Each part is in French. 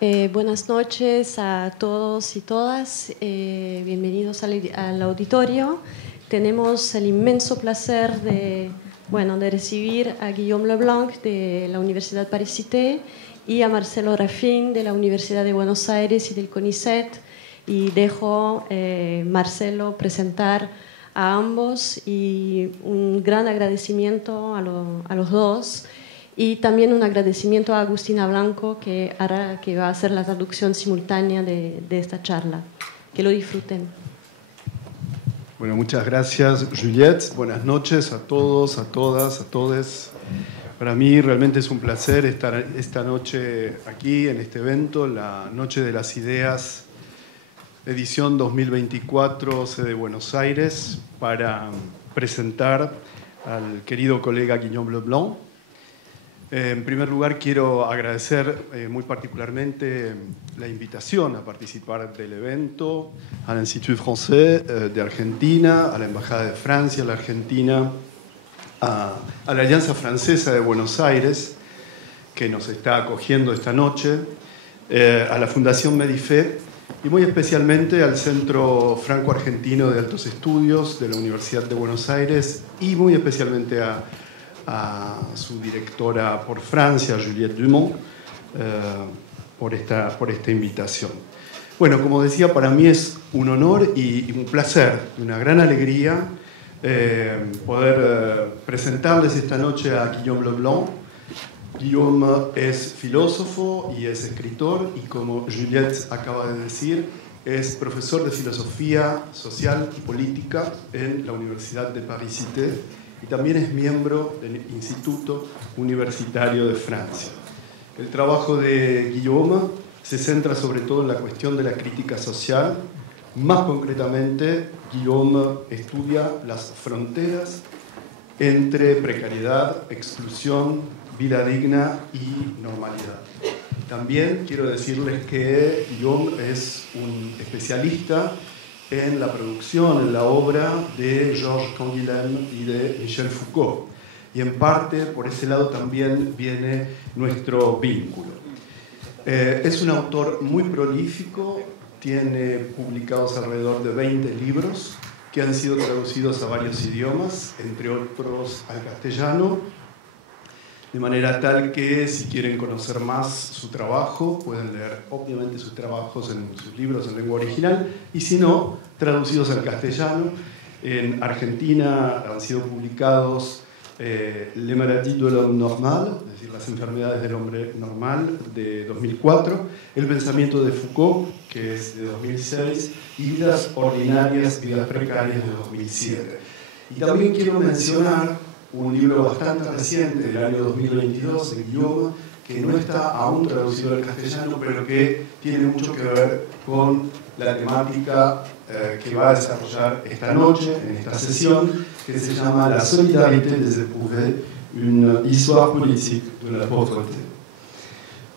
Buenas noches a todos y todas. Bienvenidos al auditorio. Tenemos el inmenso placer de recibir a Guillaume Leblanc de la Universidad Paris-Cité y a Marcelo Rafín de la Universidad de Buenos Aires y del CONICET. Y dejo Marcelo presentar a ambos y un gran agradecimiento a los dos. Y también un agradecimiento a Agustina Blanco, que va a hacer la traducción simultánea de esta charla. Que lo disfruten. Bueno, muchas gracias, Juliette. Buenas noches a todos, a todas, a todes. Para mí realmente es un placer estar esta noche aquí en este evento, la Noche de las Ideas, edición 2024, sede Buenos Aires, para presentar al querido colega Guillaume Leblanc. En primer lugar, quiero agradecer muy particularmente la invitación a participar del evento al Institut Français de Argentina, a la Embajada de Francia, a la Argentina, a la Alianza Francesa de Buenos Aires, que nos está acogiendo esta noche, a la Fundación Medife y muy especialmente al Centro Franco-Argentino de Altos Estudios de la Universidad de Buenos Aires y muy especialmente a su directora por Francia, Juliette Dumont, por esta invitación. Bueno, como decía, para mí es un honor y un placer, una gran alegría poder presentarles esta noche a Guillaume Leblanc. Guillaume es filósofo y es escritor y, como Juliette acaba de decir, es profesor de filosofía social y política en la Universidad de Paris-Cité y también es miembro del Instituto Universitario de Francia. El trabajo de Guillaume se centra sobre todo en la cuestión de la crítica social. Más concretamente, Guillaume estudia las fronteras entre precariedad, exclusión, vida digna y normalidad. También quiero decirles que Guillaume es un especialista en la producción, en la obra de Georges Canguilhem y de Michel Foucault. Y en parte, por ese lado también viene nuestro vínculo. Es un autor muy prolífico, tiene publicados alrededor de 20 libros que han sido traducidos a varios idiomas, entre otros al castellano, de manera tal que si quieren conocer más su trabajo, pueden leer obviamente sus trabajos en sus libros en lengua original, y si no, traducidos al castellano. En Argentina han sido publicados Les maladies de l'homme normal, es decir, las enfermedades del hombre normal, de 2004, El pensamiento de Foucault, que es de 2006, y Vidas ordinarias, vidas precarias, de 2007. Y también quiero mencionar un libro bastante reciente del año 2022 de Guillaume, que no está aún traducido al castellano, pero que tiene mucho que ver con la temática que va a desarrollar esta noche, en esta sesión, que se llama La solidarité des éprouvés, une histoire politique de la pauvreté.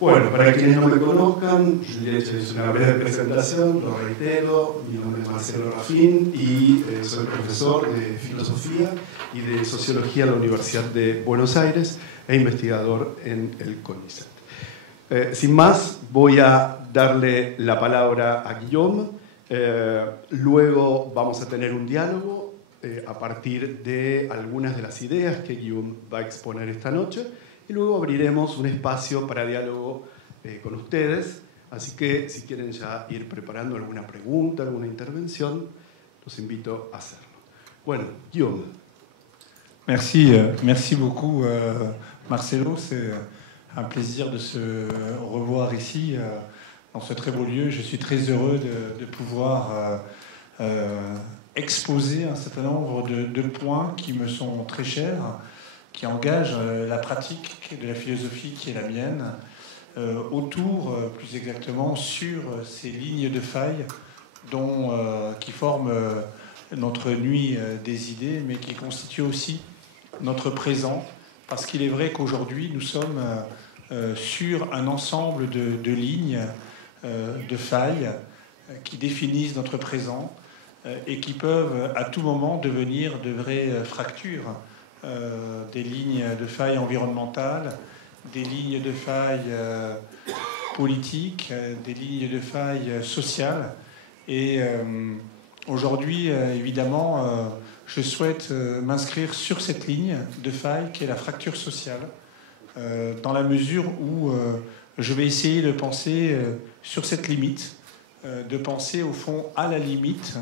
Bueno, para quienes no me conozcan, Juliette es una breve presentación, lo reitero, mi nombre es Marcelo Rafín y soy profesor de filosofía y de sociología en la Universidad de Buenos Aires e investigador en el CONICET. Sin más, voy a darle la palabra a Guillaume, luego vamos a tener un diálogo a partir de algunas de las ideas que Guillaume va a exponer esta noche, y luego abriremos un espacio para diálogo con ustedes. Así que si quieren ya ir preparando alguna pregunta, alguna intervención, los invito a hacerlo. Bueno, Guillaume. Merci beaucoup, Marcelo. C'est un plaisir de se revoir ici, dans ce très beau lieu. Je suis très heureux de pouvoir exposer un certain nombre de points qui me sont très chers, qui engage la pratique de la philosophie qui est la mienne, autour, plus exactement, sur ces lignes de faille qui forment notre nuit des idées, mais qui constituent aussi notre présent, parce qu'il est vrai qu'aujourd'hui, nous sommes sur un ensemble de lignes, de failles, qui définissent notre présent et qui peuvent à tout moment devenir de vraies fractures. Des lignes de faille environnementales, des lignes de faille politiques, des lignes de faille sociales. Et aujourd'hui, évidemment, je souhaite m'inscrire sur cette ligne de faille qui est la fracture sociale, dans la mesure où je vais essayer de penser sur cette limite, de penser au fond à la limite,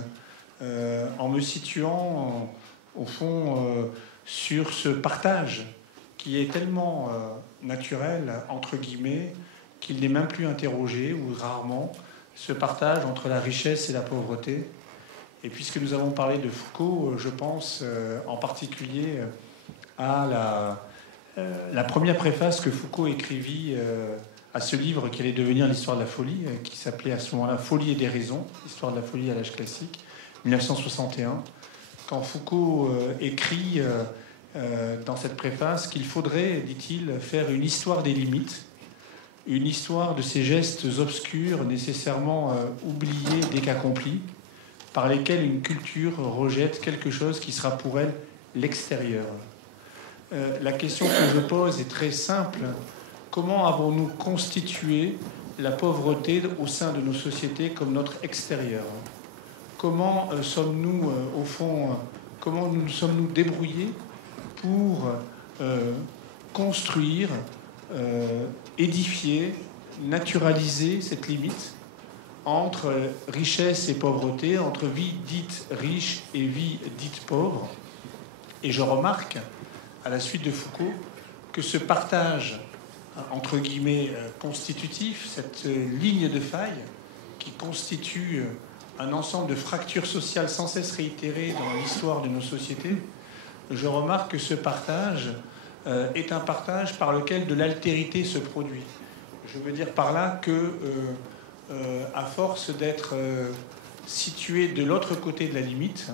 en me situant au fond sur ce partage qui est tellement naturel, entre guillemets, qu'il n'est même plus interrogé, ou rarement, ce partage entre la richesse et la pauvreté. Et puisque nous avons parlé de Foucault, je pense en particulier à la première préface que Foucault écrivit à ce livre qui allait devenir l'histoire de la folie, qui s'appelait à ce moment-là Folie et déraison, l'histoire de la folie à l'âge classique, 1961, quand Foucault écrit dans cette préface qu'il faudrait, dit-il, faire une histoire des limites, une histoire de ces gestes obscurs nécessairement oubliés dès qu'accomplis, par lesquels une culture rejette quelque chose qui sera pour elle l'extérieur. La question que je pose est très simple. Comment avons-nous constitué la pauvreté au sein de nos sociétés comme notre extérieur? Comment sommes-nous, au fond, comment nous sommes-nous débrouillés pour construire, édifier, naturaliser cette limite entre richesse et pauvreté, entre vie dite riche et vie dite pauvre? Et je remarque, à la suite de Foucault, que ce partage, entre guillemets, constitutif, cette ligne de faille qui constitue un ensemble de fractures sociales sans cesse réitérées dans l'histoire de nos sociétés, je remarque que ce partage est un partage par lequel de l'altérité se produit. Je veux dire par là que, à force d'être situés de l'autre côté de la limite,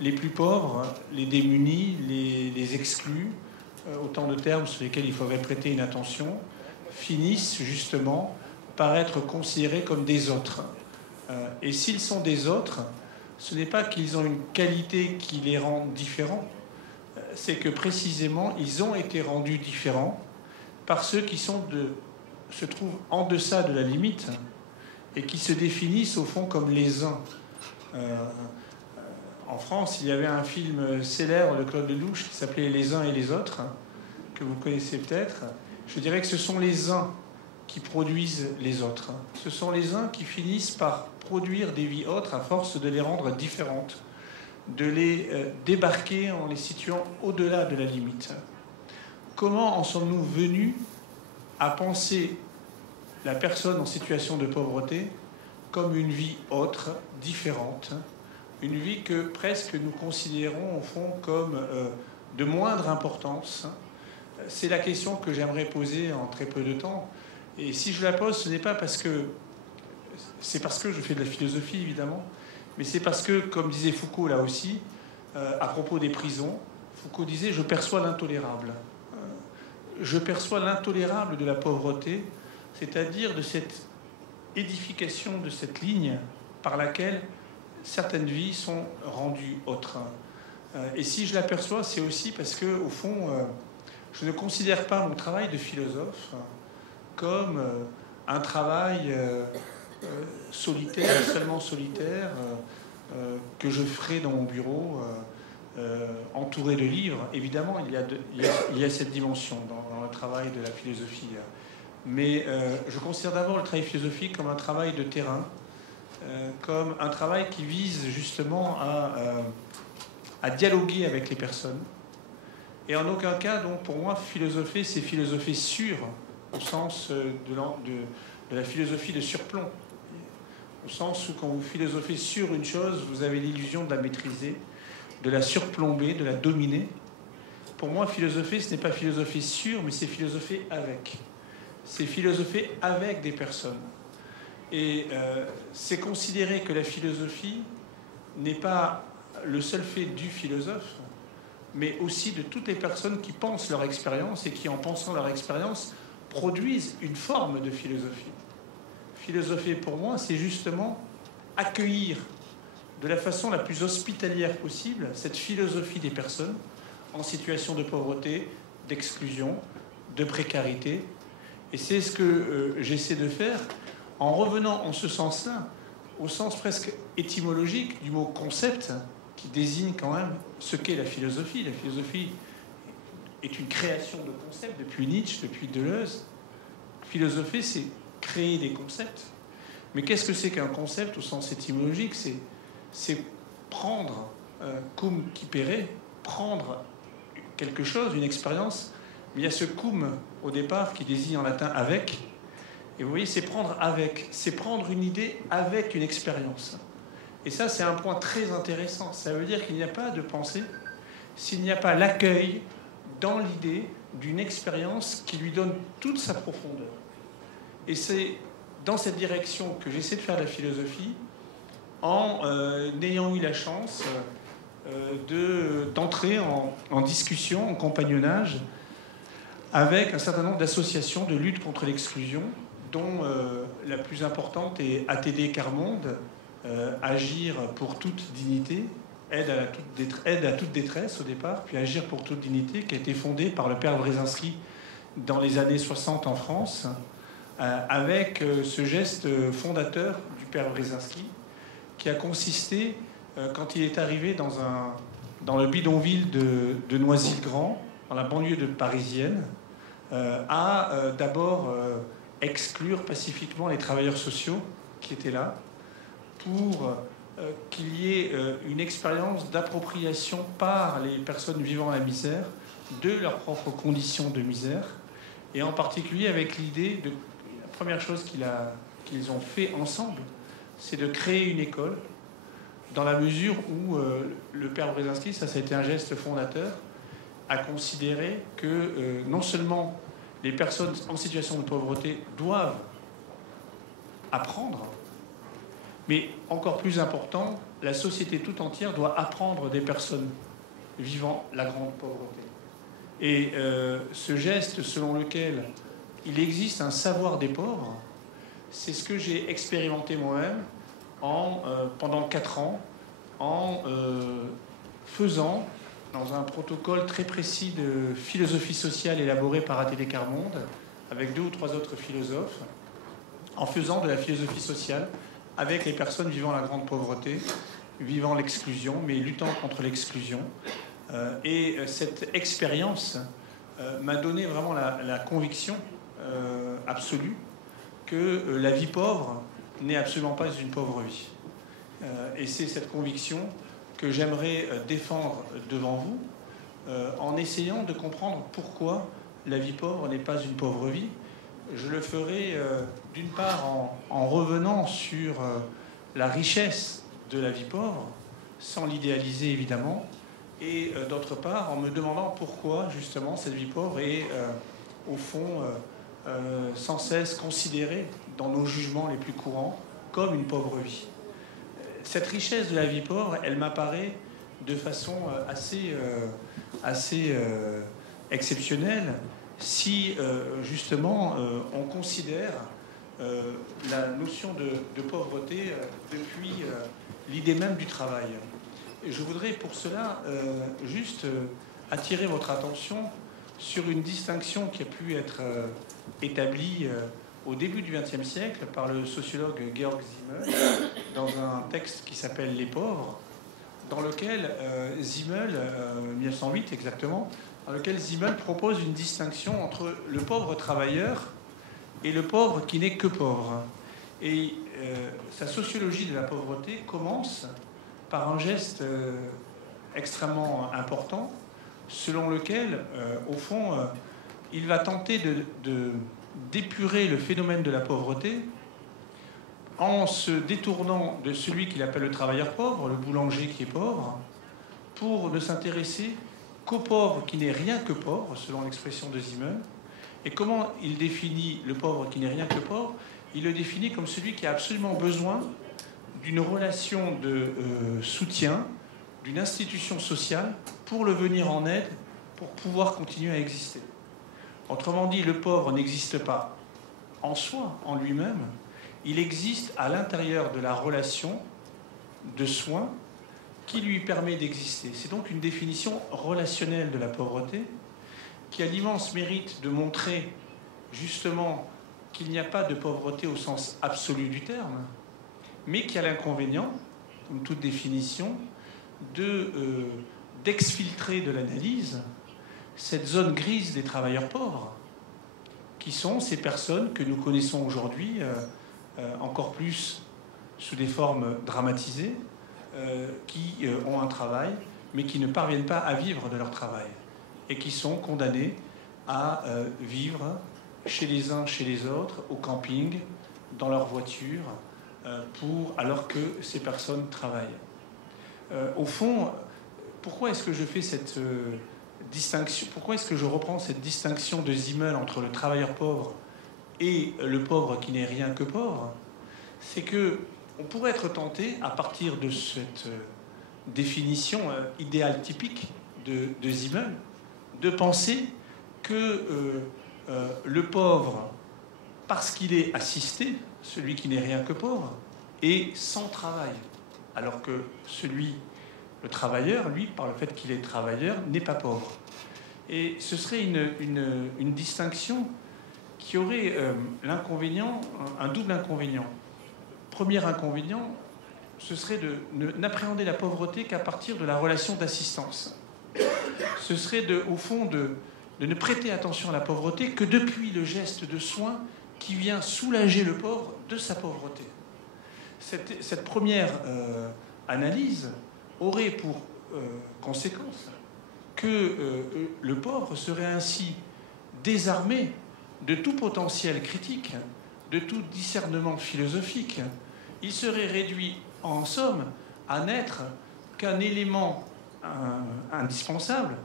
les plus pauvres, les démunis, les exclus, autant de termes sur lesquels il faudrait prêter une attention, finissent justement par être considérés comme des autres. Et s'ils sont des autres, ce n'est pas qu'ils ont une qualité qui les rend différents, c'est que précisément ils ont été rendus différents par ceux qui se trouvent en deçà de la limite et qui se définissent au fond comme les uns. En France, il y avait un film célèbre de Claude Lelouch qui s'appelait Les uns et les autres, que vous connaissez peut-être. Je dirais que ce sont les uns qui produisent les autres. Ce sont les uns qui finissent par produire des vies autres à force de les rendre différentes, de les débarquer en les situant au-delà de la limite. Comment en sommes-nous venus à penser la personne en situation de pauvreté comme une vie autre, différente, une vie que presque nous considérons au fond comme de moindre importance? C'est la question que j'aimerais poser en très peu de temps. Et si je la pose, ce n'est pas parce que je fais de la philosophie, évidemment, mais c'est parce que, comme disait Foucault là aussi, à propos des prisons, Foucault disait « je perçois l'intolérable ». Je perçois l'intolérable de la pauvreté, c'est-à-dire de cette édification de cette ligne par laquelle certaines vies sont rendues autres. Et si je l'aperçois, c'est aussi parce que, au fond, je ne considère pas mon travail de philosophe comme un travail solitaire, seulement solitaire, que je ferai dans mon bureau, entouré de livres. Évidemment, il y a cette dimension dans le travail de la philosophie. Mais je considère d'abord le travail philosophique comme un travail de terrain, comme un travail qui vise justement à dialoguer avec les personnes. Et en aucun cas, donc, pour moi, philosopher, c'est philosopher sur, au sens de la philosophie de surplomb. Au sens où quand vous philosophez sur une chose, vous avez l'illusion de la maîtriser, de la surplomber, de la dominer. Pour moi, philosopher, ce n'est pas philosopher sur, mais c'est philosopher avec. C'est philosopher avec des personnes. Et c'est considérer que la philosophie n'est pas le seul fait du philosophe, mais aussi de toutes les personnes qui pensent leur expérience et qui, en pensant leur expérience, produisent une forme de philosophie. Philosopher, pour moi, c'est justement accueillir de la façon la plus hospitalière possible cette philosophie des personnes, en situation de pauvreté, d'exclusion, de précarité, et de Et c'est ce que j'essaie de faire en revenant en ce sens-là, au sens presque étymologique du mot concept, qui désigne quand même ce qu'est la philosophie. La philosophie est une création de concepts depuis Nietzsche, depuis Deleuze. Philosopher, c'est créer des concepts. Mais qu'est-ce que c'est qu'un concept au sens étymologique? C'est prendre, cum quipere, prendre quelque chose, une expérience. Mais il y a ce cum au départ qui désigne en latin avec. Et vous voyez, c'est prendre avec, c'est prendre une idée avec une expérience. Et ça, c'est un point très intéressant. Ça veut dire qu'il n'y a pas de pensée s'il n'y a pas l'accueil dans l'idée d'une expérience qui lui donne toute sa profondeur. Et c'est dans cette direction que j'essaie de faire la philosophie en ayant eu la chance d'entrer en discussion, en compagnonnage avec un certain nombre d'associations de lutte contre l'exclusion, dont la plus importante est ATD Quart-Monde, Agir pour toute dignité, aide à toute détresse au départ, puis Agir pour toute dignité, qui a été fondée par le père Brzezinski dans les années 60 en France, avec ce geste fondateur du père Brzezinski, qui a consisté, quand il est arrivé dans le bidonville de Noisy-le-Grand, dans la banlieue parisienne, à d'abord exclure pacifiquement les travailleurs sociaux qui étaient là, pour qu'il y ait une expérience d'appropriation par les personnes vivant la misère de leurs propres conditions de misère, et en particulier avec l'idée de... La première chose qu'ils ont fait ensemble, c'est de créer une école, dans la mesure où le père Brzezinski, ça a été un geste fondateur, a considéré que non seulement les personnes en situation de pauvreté doivent apprendre, mais encore plus important, la société tout entière doit apprendre des personnes vivant la grande pauvreté. Et ce geste selon lequel il existe un savoir des pauvres, c'est ce que j'ai expérimenté moi-même pendant 4 ans, en faisant, dans un protocole très précis de philosophie sociale élaboré par ATD Quart-Monde, avec 2 ou 3 autres philosophes, en faisant de la philosophie sociale avec les personnes vivant la grande pauvreté, vivant l'exclusion, mais luttant contre l'exclusion. Et cette expérience m'a donné vraiment la conviction absolue que la vie pauvre n'est absolument pas une pauvre vie. Et c'est cette conviction que j'aimerais défendre devant vous, en essayant de comprendre pourquoi la vie pauvre n'est pas une pauvre vie. Je le ferai d'une part en revenant sur la richesse de la vie pauvre, sans l'idéaliser évidemment, et d'autre part en me demandant pourquoi justement cette vie pauvre est au fond sans cesse considérée dans nos jugements les plus courants comme une pauvre vie. Cette richesse de la vie pauvre, elle m'apparaît de façon assez exceptionnelle si justement on considère la notion de pauvreté depuis l'idée même du travail. Et je voudrais pour cela juste attirer votre attention sur une distinction qui a pu être établie au début du XXe siècle par le sociologue Georg Simmel dans un texte qui s'appelle « Les pauvres », dans lequel Simmel, 1908 exactement, dans lequel Simmel propose une distinction entre le pauvre travailleur et le pauvre qui n'est que pauvre. Et sa sociologie de la pauvreté commence par un geste extrêmement important, selon lequel, au fond, il va tenter d'épurer le phénomène de la pauvreté en se détournant de celui qu'il appelle le travailleur pauvre, le boulanger qui est pauvre, pour ne s'intéresser qu'au pauvre qui n'est rien que pauvre, selon l'expression de Simmel. Et comment il définit le pauvre qui n'est rien que pauvre? Il le définit comme celui qui a absolument besoin d'une relation de soutien, d'une institution sociale pour le venir en aide, pour pouvoir continuer à exister. Autrement dit, le pauvre n'existe pas en soi, en lui-même. Il existe à l'intérieur de la relation de soins qui lui permet d'exister. C'est donc une définition relationnelle de la pauvreté qui a l'immense mérite de montrer justement qu'il n'y a pas de pauvreté au sens absolu du terme, mais qu'il y a l'inconvénient, comme toute définition, d'exfiltrer de l'analyse cette zone grise des travailleurs pauvres, qui sont ces personnes que nous connaissons aujourd'hui encore plus sous des formes dramatisées, qui ont un travail, mais qui ne parviennent pas à vivre de leur travail, et qui sont condamnés à vivre chez les uns, chez les autres, au camping, dans leur voiture, alors que ces personnes travaillent. Au fond, pourquoi est-ce que je fais cette distinction, pourquoi est-ce que je reprends cette distinction de Simmel entre le travailleur pauvre et le pauvre qui n'est rien que pauvre? C'est que on pourrait être tenté, à partir de cette définition idéale typique de Simmel, de penser que le pauvre, parce qu'il est assisté, celui qui n'est rien que pauvre, est sans travail, alors que le travailleur, lui, par le fait qu'il est travailleur, n'est pas pauvre. Et ce serait une distinction qui aurait l'inconvénient, un double inconvénient. Premier inconvénient, ce serait de n'appréhender la pauvreté qu'à partir de la relation d'assistance. Ce serait, au fond, de ne prêter attention à la pauvreté que depuis le geste de soin qui vient soulager le pauvre de sa pauvreté. Cette première analyse aurait pour conséquence que le pauvre serait ainsi désarmé de tout potentiel critique, de tout discernement philosophique. Il serait réduit, en somme, à n'être qu'un élément indispensable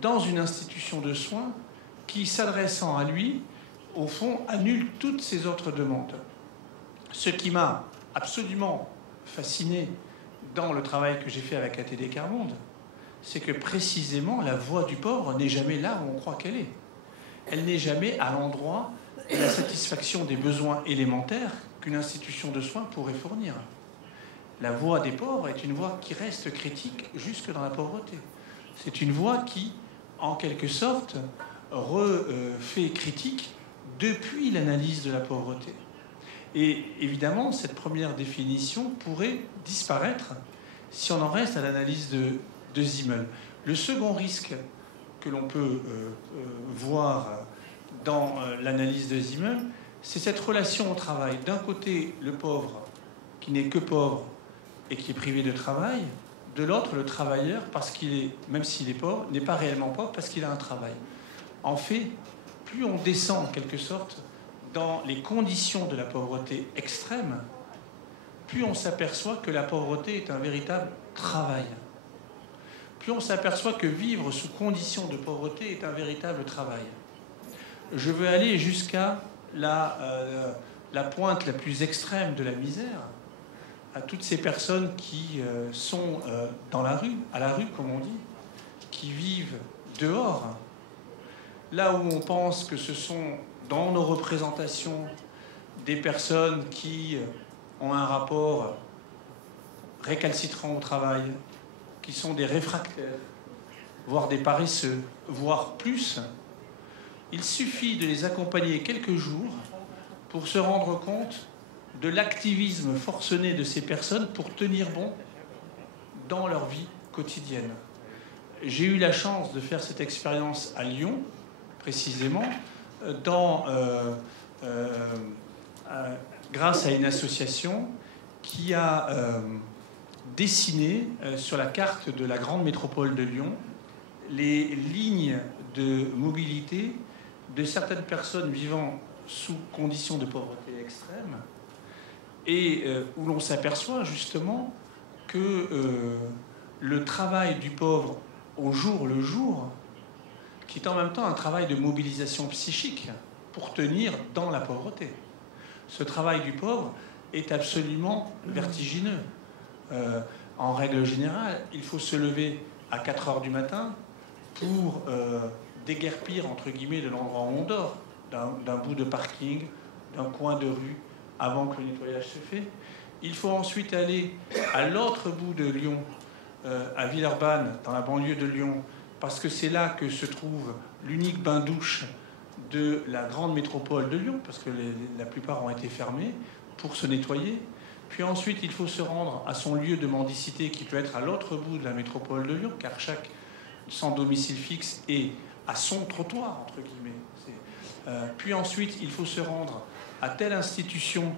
dans une institution de soins qui, s'adressant à lui, au fond, annule toutes ses autres demandes. Ce qui m'a absolument fasciné dans le travail que j'ai fait avec ATD Quart Monde, c'est que précisément la voix du pauvre n'est jamais là où on croit qu'elle est. Elle n'est jamais à l'endroit de la satisfaction des besoins élémentaires qu'une institution de soins pourrait fournir. La voix des pauvres est une voix qui reste critique jusque dans la pauvreté. C'est une voix qui, en quelque sorte, refait critique depuis l'analyse de la pauvreté. Et évidemment, cette première définition pourrait disparaître si on en reste à l'analyse de Simmel. Le second risque que l'on peut voir dans l'analyse de Simmel, c'est cette relation au travail. D'un côté, le pauvre qui n'est que pauvre et qui est privé de travail. De l'autre, le travailleur, parce qu'il est, même s'il est pauvre, n'est pas réellement pauvre parce qu'il a un travail. En fait, plus on descend en quelque sorte dans les conditions de la pauvreté extrême, plus on s'aperçoit que la pauvreté est un véritable travail. Plus on s'aperçoit que vivre sous conditions de pauvreté est un véritable travail. Je veux aller jusqu'à la pointe la plus extrême de la misère, à toutes ces personnes qui sont dans la rue, à la rue comme on dit, qui vivent dehors, là où on pense que ce sont dans nos représentations des personnes qui ont un rapport récalcitrant au travail, qui sont des réfractaires, voire des paresseux, voire plus. Il suffit de les accompagner quelques jours pour se rendre compte de l'activisme forcené de ces personnes pour tenir bon dans leur vie quotidienne. J'ai eu la chance de faire cette expérience à Lyon, précisément, grâce à une association qui a dessiné sur la carte de la grande métropole de Lyon les lignes de mobilité de certaines personnes vivant sous conditions de pauvreté extrême, et où l'on s'aperçoit justement que le travail du pauvre au jour le jour, qui est en même temps un travail de mobilisation psychique pour tenir dans la pauvreté. Ce travail du pauvre est absolument vertigineux. En règle générale, il faut se lever à 4 heures du matin pour déguerpir, entre guillemets, de l'endroit où on dort, d'un bout de parking, d'un coin de rue, avant que le nettoyage se fait. Il faut ensuite aller à l'autre bout de Lyon, à Villeurbanne, dans la banlieue de Lyon, parce que c'est là que se trouve l'unique bain-douche de la grande métropole de Lyon, parce que la plupart ont été fermés, pour se nettoyer. Puis ensuite, il faut se rendre à son lieu de mendicité qui peut être à l'autre bout de la métropole de Lyon, car chaque sans domicile fixe est à son trottoir, entre guillemets. Puis ensuite, il faut se rendre à telle institution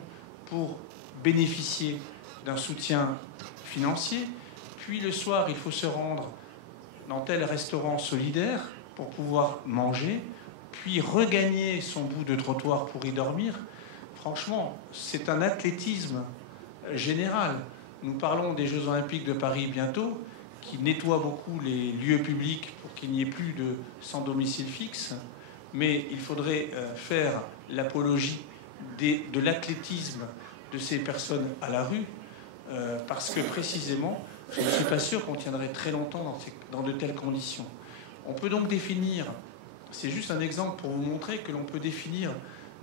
pour bénéficier d'un soutien financier. Puis le soir, il faut se rendre dans tel restaurant solidaire pour pouvoir manger, puis regagner son bout de trottoir pour y dormir. Franchement, c'est un athlétisme général. Nous parlons des Jeux Olympiques de Paris bientôt, qui nettoient beaucoup les lieux publics pour qu'il n'y ait plus de sans domicile fixe. Mais il faudrait faire l'apologie de l'athlétisme de ces personnes à la rue, parce que précisément, je ne suis pas sûr qu'on tiendrait très longtemps dans de telles conditions. On peut donc définir, c'est juste un exemple pour vous montrer que l'on peut définir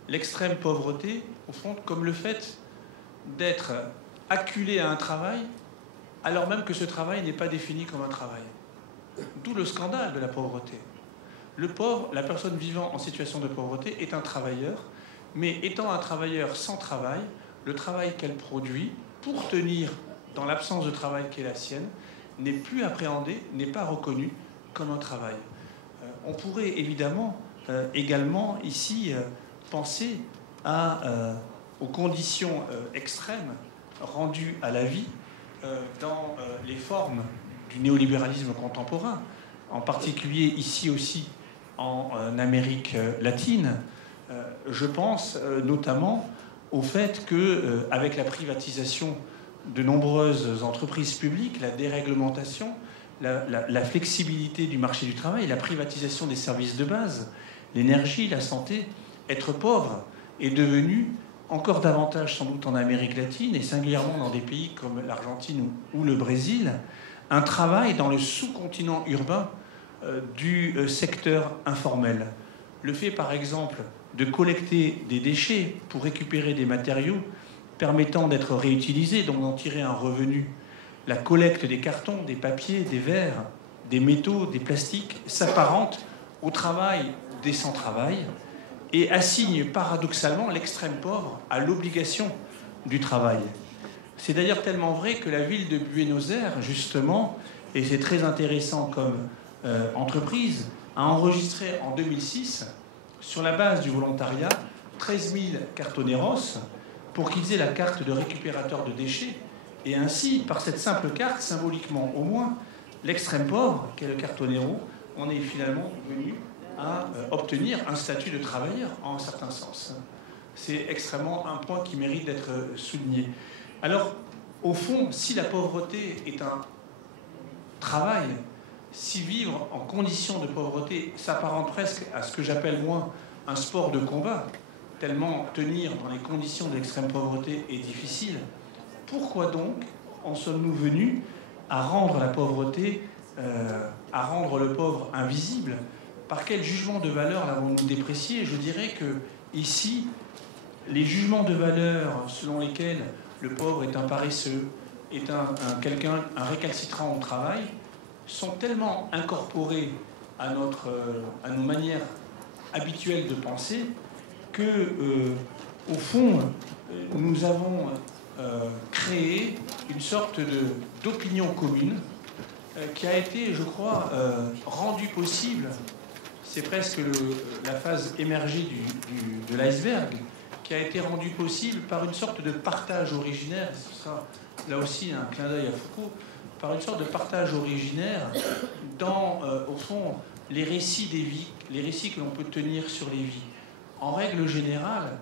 l'extrême pauvreté, au fond, comme le fait d'être acculé à un travail, alors même que ce travail n'est pas défini comme un travail. D'où le scandale de la pauvreté. Le pauvre, la personne vivant en situation de pauvreté, est un travailleur, mais étant un travailleur sans travail, le travail qu'elle produit pour tenir dans l'absence de travail qui est la sienne n'est plus appréhendé, n'est pas reconnu comme un travail. On pourrait évidemment également ici penser aux conditions extrêmes rendues à la vie dans les formes du néolibéralisme contemporain, en particulier ici aussi en Amérique latine. Je pense notamment au fait qu'avec la privatisation de nombreuses entreprises publiques, la déréglementation, la flexibilité du marché du travail, la privatisation des services de base, l'énergie, la santé, être pauvre est devenu encore davantage sans doute en Amérique latine et singulièrement dans des pays comme l'Argentine ou le Brésil, un travail dans le sous-continent urbain du secteur informel. Le fait par exemple de collecter des déchets pour récupérer des matériaux permettant d'être réutilisés, donc d'en tirer un revenu. La collecte des cartons, des papiers, des verres, des métaux, des plastiques s'apparente au travail des sans-travail et assigne paradoxalement l'extrême pauvre à l'obligation du travail. C'est d'ailleurs tellement vrai que la ville de Buenos Aires, justement, et c'est très intéressant comme entreprise, a enregistré en 2006, sur la base du volontariat, 13 000 cartoneros pour qu'ils aient la carte de récupérateur de déchets. Et ainsi, par cette simple carte, symboliquement au moins, l'extrême pauvre, qu'est le cartonero, on est finalement venu à obtenir un statut de travailleur, en un certain sens. C'est extrêmement un point qui mérite d'être souligné. Alors, au fond, si la pauvreté est un travail, si vivre en conditions de pauvreté s'apparente presque à ce que j'appelle, moi, un sport de combat, tellement tenir dans les conditions de l'extrême pauvreté est difficile, pourquoi donc en sommes-nous venus à rendre la pauvreté, à rendre le pauvre invisible? Par quel jugement de valeur l'avons-nous déprécié? Je dirais que ici, les jugements de valeur selon lesquels le pauvre est un paresseux, est un récalcitrant au travail, sont tellement incorporés à nos manières habituelles de penser que, au fond, nous avons créé une sorte d'opinion commune qui a été, je crois, rendue possible. C'est presque la phase émergée de l'iceberg, qui a été rendue possible par une sorte de partage originaire. Ce sera là aussi un clin d'œil à Foucault, par une sorte de partage originaire dans, au fond, les récits des vies, les récits que l'on peut tenir sur les vies. En règle générale,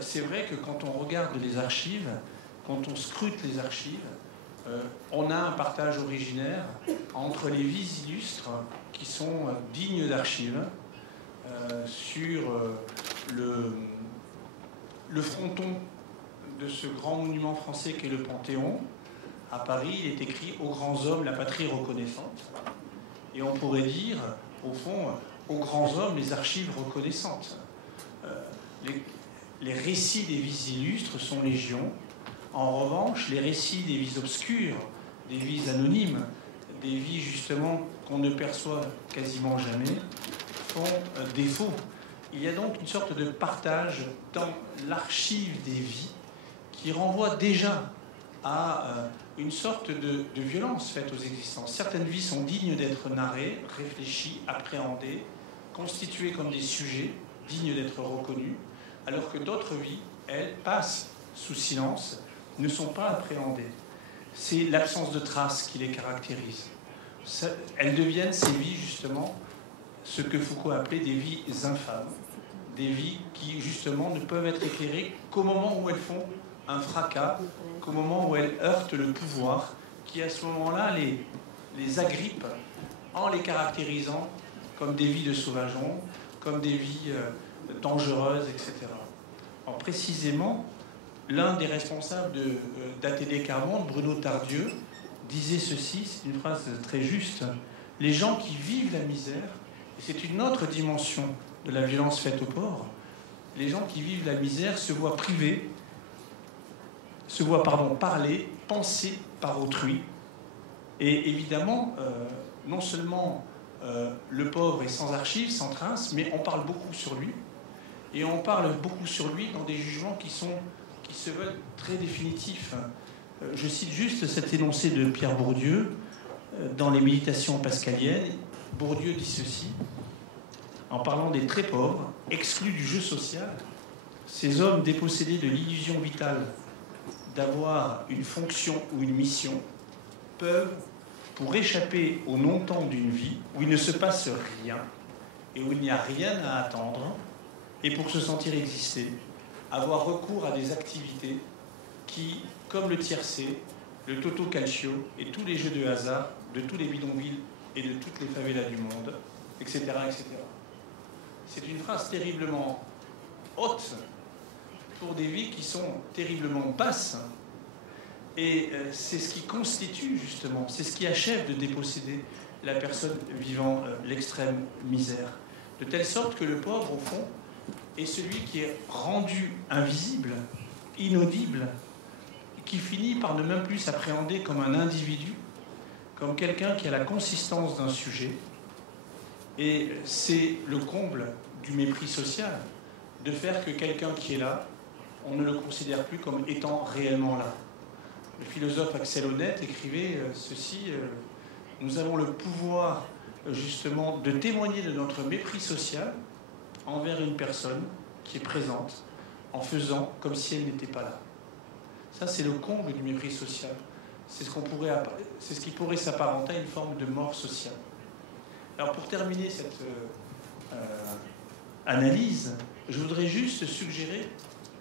c'est vrai que quand on regarde les archives, quand on scrute les archives, on a un partage originaire entre les vies illustres qui sont dignes d'archives sur le fronton de ce grand monument français qu'est le Panthéon. À Paris, il est écrit « Aux grands hommes, la patrie reconnaissante ». Et on pourrait dire, au fond, aux grands hommes, les archives reconnaissantes. Les récits des vies illustres sont légion. En revanche, les récits des vies obscures, des vies anonymes, des vies justement qu'on ne perçoit quasiment jamais, font défaut. Il y a donc une sorte de partage dans l'archive des vies qui renvoie déjà à une sorte de violence faite aux existences. Certaines vies sont dignes d'être narrées, réfléchies, appréhendées, constituées comme des sujets, dignes d'être reconnus, alors que d'autres vies, elles, passent sous silence, ne sont pas appréhendées. C'est l'absence de traces qui les caractérise. Elles deviennent, ces vies, justement, ce que Foucault appelait des vies infâmes, des vies qui, justement, ne peuvent être éclairées qu'au moment où elles font un fracas, qu'au moment où elles heurtent le pouvoir, qui, à ce moment-là, les agrippe en les caractérisant comme des vies de sauvageons, comme des vies dangereuses, etc. Alors, précisément, l'un des responsables d'ATD Quart Monde, Bruno Tardieu, disait ceci, c'est une phrase très juste: les gens qui vivent la misère, et c'est une autre dimension de la violence faite aux pauvres, les gens qui vivent la misère se voient privés, parler, penser par autrui. Et évidemment, non seulement le pauvre est sans archives, sans traces, mais on parle beaucoup sur lui. Et on parle beaucoup sur lui dans des jugements qui se veulent très définitifs. Je cite juste cet énoncé de Pierre Bourdieu dans les Méditations pascaliennes. Bourdieu dit ceci, en parlant des très pauvres, exclus du jeu social, ces hommes dépossédés de l'illusion vitale d'avoir une fonction ou une mission, peuvent, pour échapper au non-temps d'une vie où il ne se passe rien et où il n'y a rien à attendre, et pour se sentir exister, avoir recours à des activités qui, comme le tiercé, le toto calcio et tous les jeux de hasard de tous les bidonvilles et de toutes les favelas du monde, etc., etc. C'est une phrase terriblement haute pour des vies qui sont terriblement basses, et c'est ce qui constitue justement, c'est ce qui achève de déposséder la personne vivant l'extrême misère, de telle sorte que le pauvre, au fond, est celui qui est rendu invisible, inaudible, qui finit par ne même plus s'appréhender comme un individu, comme quelqu'un qui a la consistance d'un sujet. Et c'est le comble du mépris social, de faire que quelqu'un qui est là, on ne le considère plus comme étant réellement là. Le philosophe Axel Honneth écrivait ceci, nous avons le pouvoir justement de témoigner de notre mépris social envers une personne qui est présente en faisant comme si elle n'était pas là. Ça, c'est le comble du mépris social. C'est ce qui pourrait s'apparenter à une forme de mort sociale. Alors, pour terminer cette analyse, je voudrais juste suggérer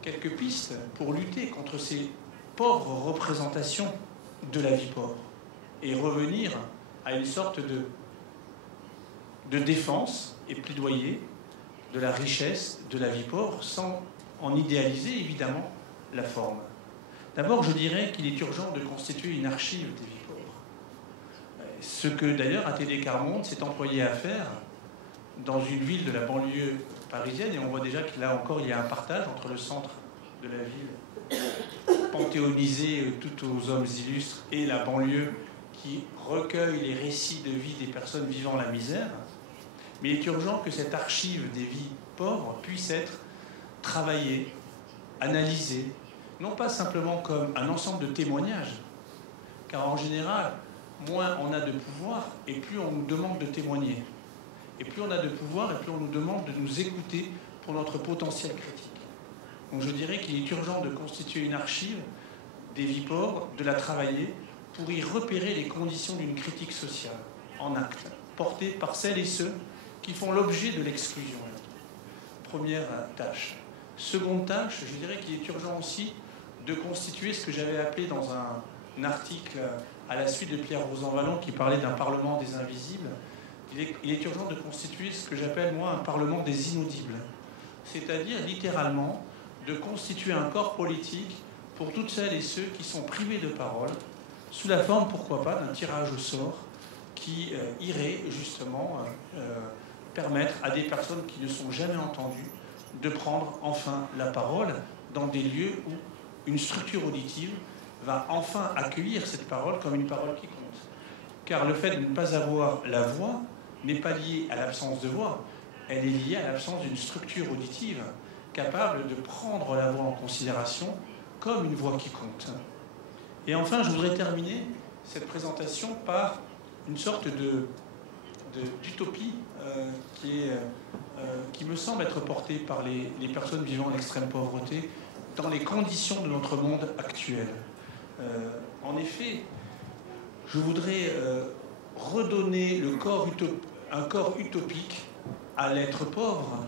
quelques pistes pour lutter contre ces pauvres représentations de la vie pauvre et revenir à une sorte de défense et plaidoyer de la richesse de la vie pauvre sans en idéaliser évidemment la forme. D'abord, je dirais qu'il est urgent de constituer une archive des vies pauvres. Ce que d'ailleurs ATD Quart Monde s'est employé à faire dans une ville de la banlieue parisienne, et on voit déjà que là encore il y a un partage entre le centre de la ville panthéonisé tout aux hommes illustres et la banlieue qui recueille les récits de vie des personnes vivant la misère. Mais il est urgent que cette archive des vies pauvres puisse être travaillée, analysée, non pas simplement comme un ensemble de témoignages, car en général, moins on a de pouvoir et plus on nous demande de témoigner. Et plus on a de pouvoir et plus on nous demande de nous écouter pour notre potentiel critique. Donc je dirais qu'il est urgent de constituer une archive des vies pauvres, de la travailler pour y repérer les conditions d'une critique sociale en acte, portée par celles et ceux qui font l'objet de l'exclusion. Première tâche. Seconde tâche, je dirais qu'il est urgent aussi de constituer ce que j'avais appelé dans un article à la suite de Pierre Rosanvallon qui parlait d'un parlement des invisibles. Il est urgent de constituer ce que j'appelle, moi, un parlement des inaudibles. C'est-à-dire, littéralement, de constituer un corps politique pour toutes celles et ceux qui sont privés de parole, sous la forme, pourquoi pas, d'un tirage au sort qui irait, justement, permettre à des personnes qui ne sont jamais entendues de prendre enfin la parole dans des lieux où une structure auditive va enfin accueillir cette parole comme une parole qui compte. Car le fait de ne pas avoir la voix n'est pas lié à l'absence de voix, elle est liée à l'absence d'une structure auditive capable de prendre la voix en considération comme une voix qui compte. Et enfin, je voudrais terminer cette présentation par une sorte d'utopie qui me semble être portée par les personnes vivant en extrême pauvreté dans les conditions de notre monde actuel. En effet, je voudrais redonner un corps utopique à l'être pauvre.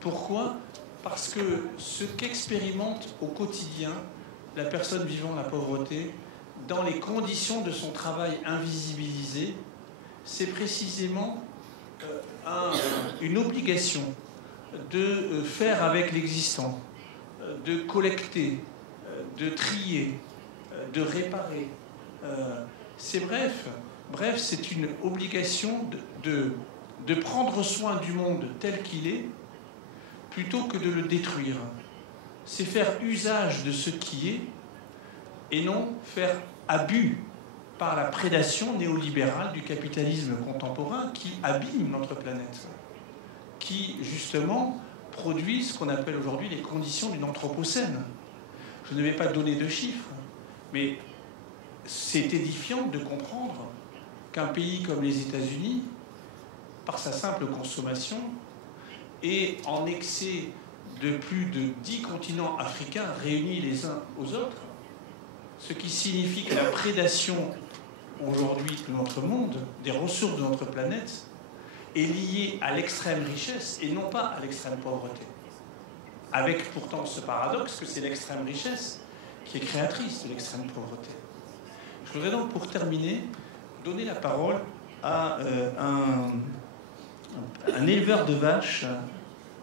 Pourquoi ? Parce que ce qu'expérimente au quotidien la personne vivant la pauvreté, dans les conditions de son travail invisibilisé, c'est précisément une obligation de faire avec l'existant, de collecter, de trier, de réparer. Bref, c'est une obligation de prendre soin du monde tel qu'il est, plutôt que de le détruire. C'est faire usage de ce qui est, et non faire abus par la prédation néolibérale du capitalisme contemporain qui abîme notre planète, qui justement produit ce qu'on appelle aujourd'hui les conditions d'une anthropocène. Je ne vais pas donner de chiffres, mais c'est édifiant de comprendre qu'un pays comme les États-Unis, par sa simple consommation, est en excès de plus de 10 continents africains réunis les uns aux autres, ce qui signifie que la prédation aujourd'hui de notre monde, des ressources de notre planète, est liée à l'extrême richesse et non pas à l'extrême pauvreté. Avec pourtant ce paradoxe que c'est l'extrême richesse qui est créatrice de l'extrême pauvreté. Je voudrais donc, pour terminer, donner la parole à un éleveur de vaches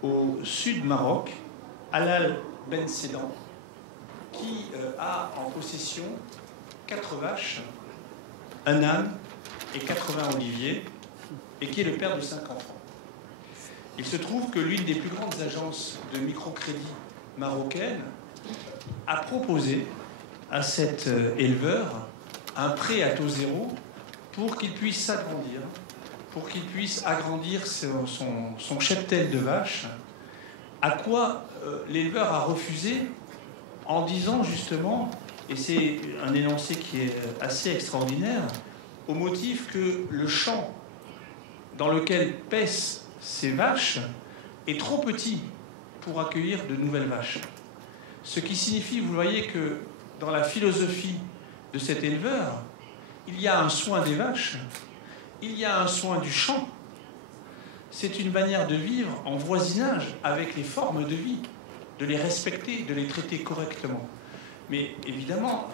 au sud Maroc, Alal Ben Sedan, qui a en possession 4 vaches, un âne et 80 oliviers, et qui est le père de 5 enfants. Il se trouve que l'une des plus grandes agences de microcrédit marocaines a proposé à cet éleveur un prêt à taux zéro pour qu'il puisse s'agrandir, pour qu'il puisse agrandir son cheptel de vaches, à quoi l'éleveur a refusé en disant justement, et c'est un énoncé qui est assez extraordinaire, au motif que le champ dans lequel paissent ces vaches est trop petit pour accueillir de nouvelles vaches. Ce qui signifie, vous voyez, que dans la philosophie de cet éleveur, il y a un soin des vaches, il y a un soin du champ. C'est une manière de vivre en voisinage avec les formes de vie, de les respecter, de les traiter correctement. Mais évidemment,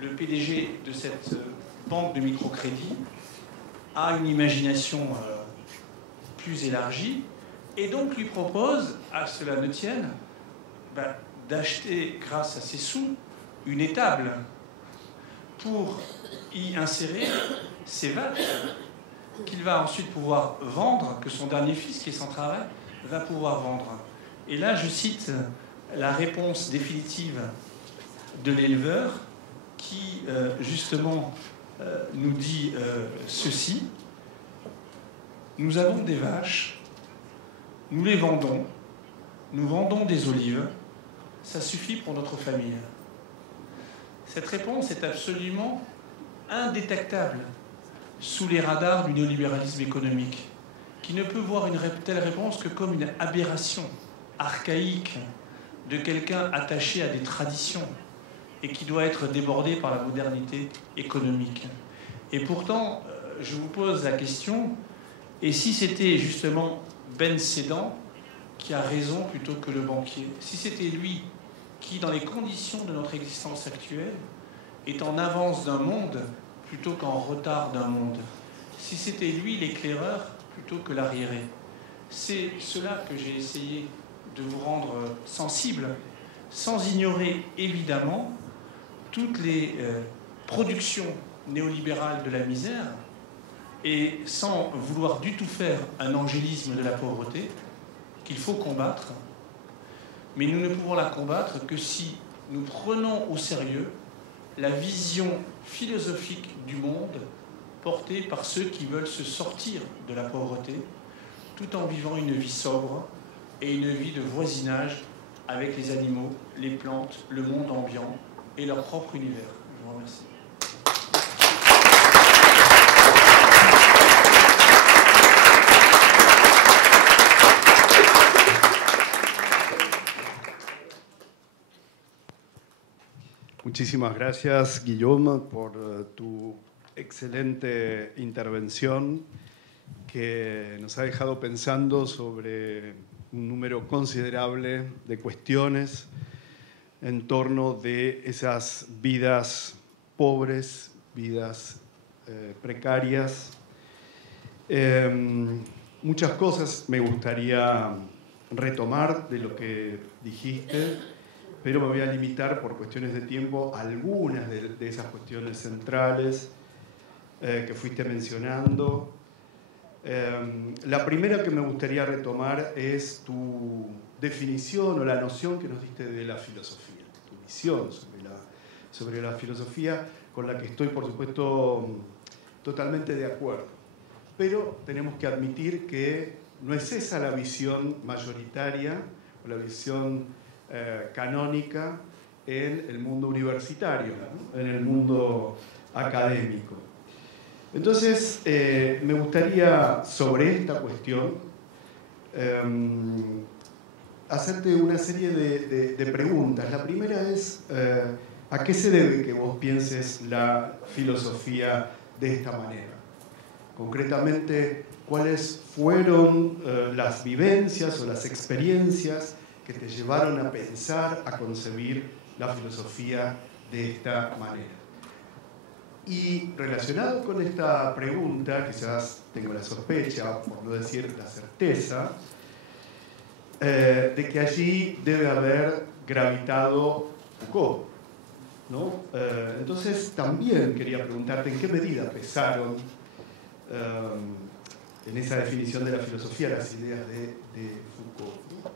le PDG de cette banque de microcrédit a une imagination plus élargie et donc lui propose, à cela ne tienne, d'acheter, grâce à ses sous, une étable pour y insérer ses vaches qu'il va ensuite pouvoir vendre, que son dernier fils, qui est sans travail, va pouvoir vendre. Et là, je cite la réponse définitive de l'éleveur qui, justement, nous dit ceci. Nous avons des vaches, nous les vendons, nous vendons des olives, ça suffit pour notre famille. Cette réponse est absolument indétectable sous les radars du néolibéralisme économique, qui ne peut voir une telle réponse que comme une aberration archaïque de quelqu'un attaché à des traditions et qui doit être débordé par la modernité économique. Et pourtant, je vous pose la question, et si c'était justement Ben Sedan qui a raison plutôt que le banquier, si c'était lui qui, dans les conditions de notre existence actuelle, est en avance d'un monde plutôt qu'en retard d'un monde, si c'était lui l'éclaireur plutôt que l'arriéré, c'est cela que j'ai essayé de vous rendre sensible, sans ignorer évidemment toutes les productions néolibérales de la misère et sans vouloir du tout faire un angélisme de la pauvreté qu'il faut combattre. Mais nous ne pouvons la combattre que si nous prenons au sérieux la vision philosophique du monde portée par ceux qui veulent se sortir de la pauvreté tout en vivant une vie sobre et une vie de voisinage avec les animaux, les plantes, le monde ambiant et leur propre univers. Je vous remercie. Muchísimas gracias, Guillaume, por tu excelente intervención que nos ha dejado pensando sobre un número considerable de cuestiones en torno de esas vidas pobres, vidas precarias. Muchas cosas me gustaría retomar de lo que dijiste, pero me voy a limitar por cuestiones de tiempo a algunas de esas cuestiones centrales que fuiste mencionando. La primera que me gustaría retomar es tu definición o la noción que nos diste de la filosofía, tu visión sobre la filosofía, con la que estoy, por supuesto, totalmente de acuerdo. Pero tenemos que admitir que no es esa la visión mayoritaria o la visión canónica en el mundo universitario, ¿no? En el mundo académico. Entonces, me gustaría, sobre esta cuestión, hacerte una serie de preguntas. La primera es, ¿a qué se debe que vos pienses la filosofía de esta manera? Concretamente, ¿cuáles fueron las vivencias o las experiencias que te llevaron a pensar, a concebir la filosofía de esta manera? Y relacionado con esta pregunta, quizás tengo la sospecha, por no decir la certeza, de que allí debe haber gravitado Foucault, ¿no? Entonces también quería preguntarte en qué medida pesaron en esa definición de la filosofía las ideas de Foucault, ¿no?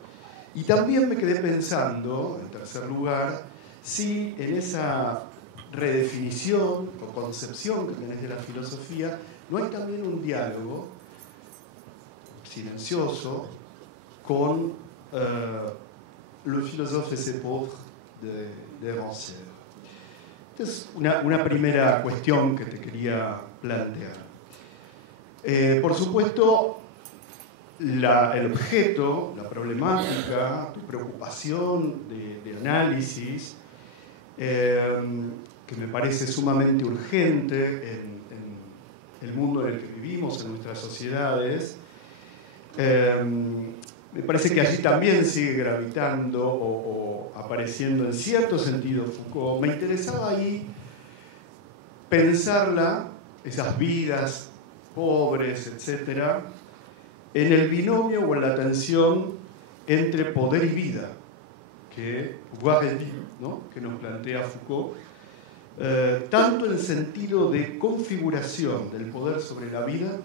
Y también me quedé pensando, en tercer lugar, si en esa redefinición o concepción que tenés de la filosofía no hay también un diálogo silencioso con Le philosophe et ses pauvres de Rancière. Esta es una primera cuestión que te quería plantear. Por supuesto, el objeto, la problemática, tu preocupación de análisis, que me parece sumamente urgente en el mundo en el que vivimos, en nuestras sociedades, me parece que allí también sigue gravitando o apareciendo en cierto sentido Foucault. Me interesaba ahí pensarla, esas vidas pobres, etcétera, en el binomio o en la tensión entre poder y vida, que pouvoir et vie, ¿no? Que nos plantea Foucault, tanto en el sentido de configuración del poder sobre la vida,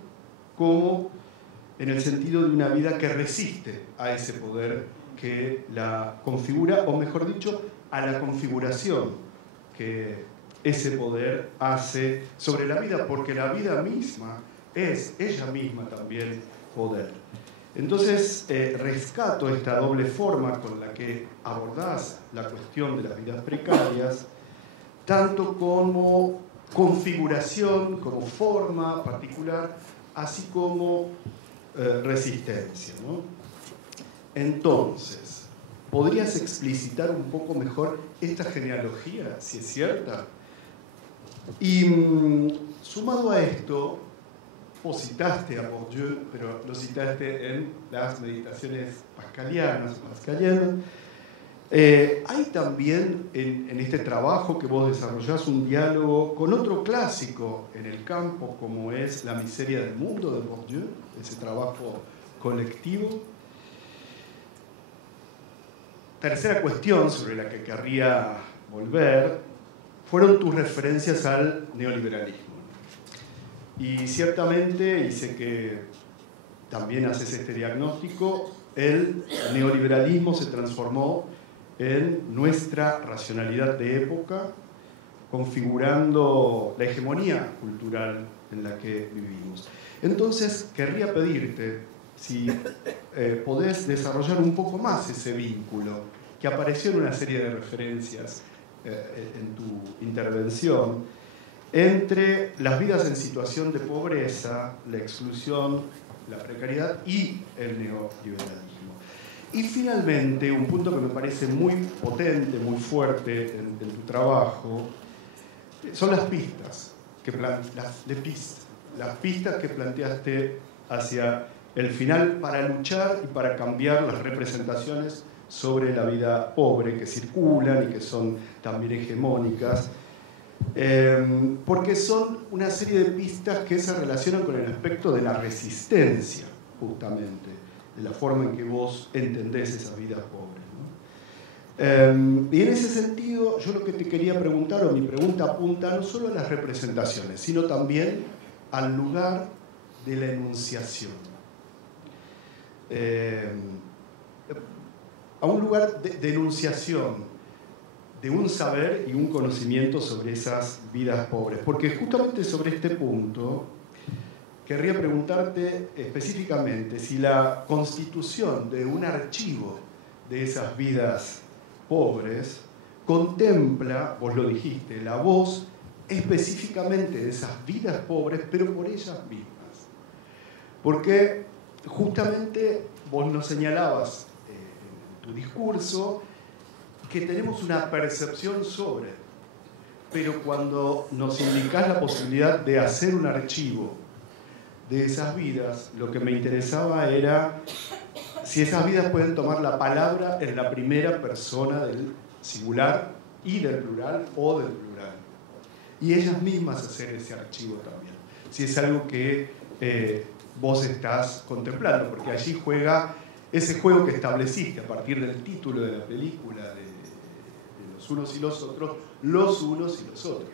como en el sentido de una vida que resiste a ese poder que la configura, o mejor dicho, a la configuración que ese poder hace sobre la vida, porque la vida misma es ella misma también poder. Entonces, rescato esta doble forma con la que abordás la cuestión de las vidas precarias, tanto como configuración, como forma particular, así como resistencia, ¿no? Entonces, ¿podrías explicitar un poco mejor esta genealogía, si es cierta? Y sumado a esto, vos citaste a Bourdieu, pero lo citaste en las meditaciones pascalianas. Hay también en este trabajo que vos desarrollás un diálogo con otro clásico en el campo, como es La miseria del mundo de Bourdieu, ese trabajo colectivo. Tercera cuestión sobre la que querría volver fueron tus referencias al neoliberalismo. Y ciertamente, y sé que también haces este diagnóstico, el neoliberalismo se transformó en nuestra racionalidad de época, configurando la hegemonía cultural en la que vivimos. Entonces, querría pedirte, si podés desarrollar un poco más ese vínculo que apareció en una serie de referencias en tu intervención, entre las vidas en situación de pobreza, la exclusión, la precariedad y el neoliberalismo. Y finalmente, un punto que me parece muy potente, muy fuerte en tu trabajo, son las pistas las pistas que planteaste hacia el final para luchar y para cambiar las representaciones sobre la vida pobre que circulan y que son también hegemónicas, porque son una serie de pistas que se relacionan con el aspecto de la resistencia, justamente, de la forma en que vos entendés esas vidas pobres, ¿no? Y en ese sentido, yo lo que te quería preguntar, o mi pregunta apunta no solo a las representaciones, sino también al lugar de la enunciación. A un lugar de enunciación de un saber y un conocimiento sobre esas vidas pobres. Porque justamente sobre este punto querría preguntarte específicamente si la constitución de un archivo de esas vidas pobres contempla, vos lo dijiste, la voz específicamente de esas vidas pobres, pero por ellas mismas. Porque justamente vos nos señalabas en tu discurso que tenemos una percepción sobre, pero cuando nos indicás la posibilidad de hacer un archivo de esas vidas, lo que me interesaba era si esas vidas pueden tomar la palabra en la primera persona del singular y del plural o del plural. Y ellas mismas hacer ese archivo también. Si es algo que vos estás contemplando, porque allí juega ese juego que estableciste a partir del título de la película, de los unos y los otros, los unos y los otros.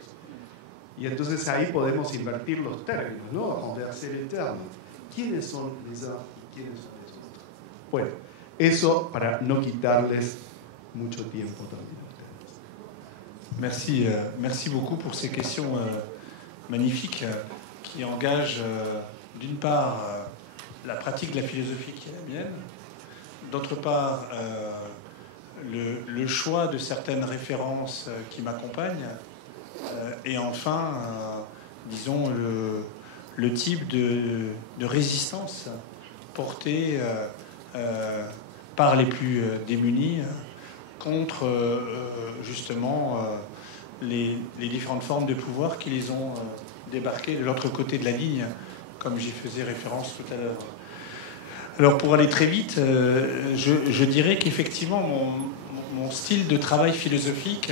Y entonces ahí podemos invertir los términos, ¿no? De hacer el tema. ¿Quiénes son les uns y quiénes son les autres? Bueno, eso para no quitarles mucho tiempo también a ustedes. Merci beaucoup pour ces questions magnifiques qui engagent d'une part la pratique de la philosophie qui est la mienne, d'autre part le choix de certaines références qui m'accompagnent, et enfin, disons, le type de résistance portée par les plus démunis contre justement les différentes formes de pouvoir qui les ont débarqués de l'autre côté de la ligne, comme j'y faisais référence tout à l'heure. Alors pour aller très vite, je dirais qu'effectivement mon style de travail philosophique,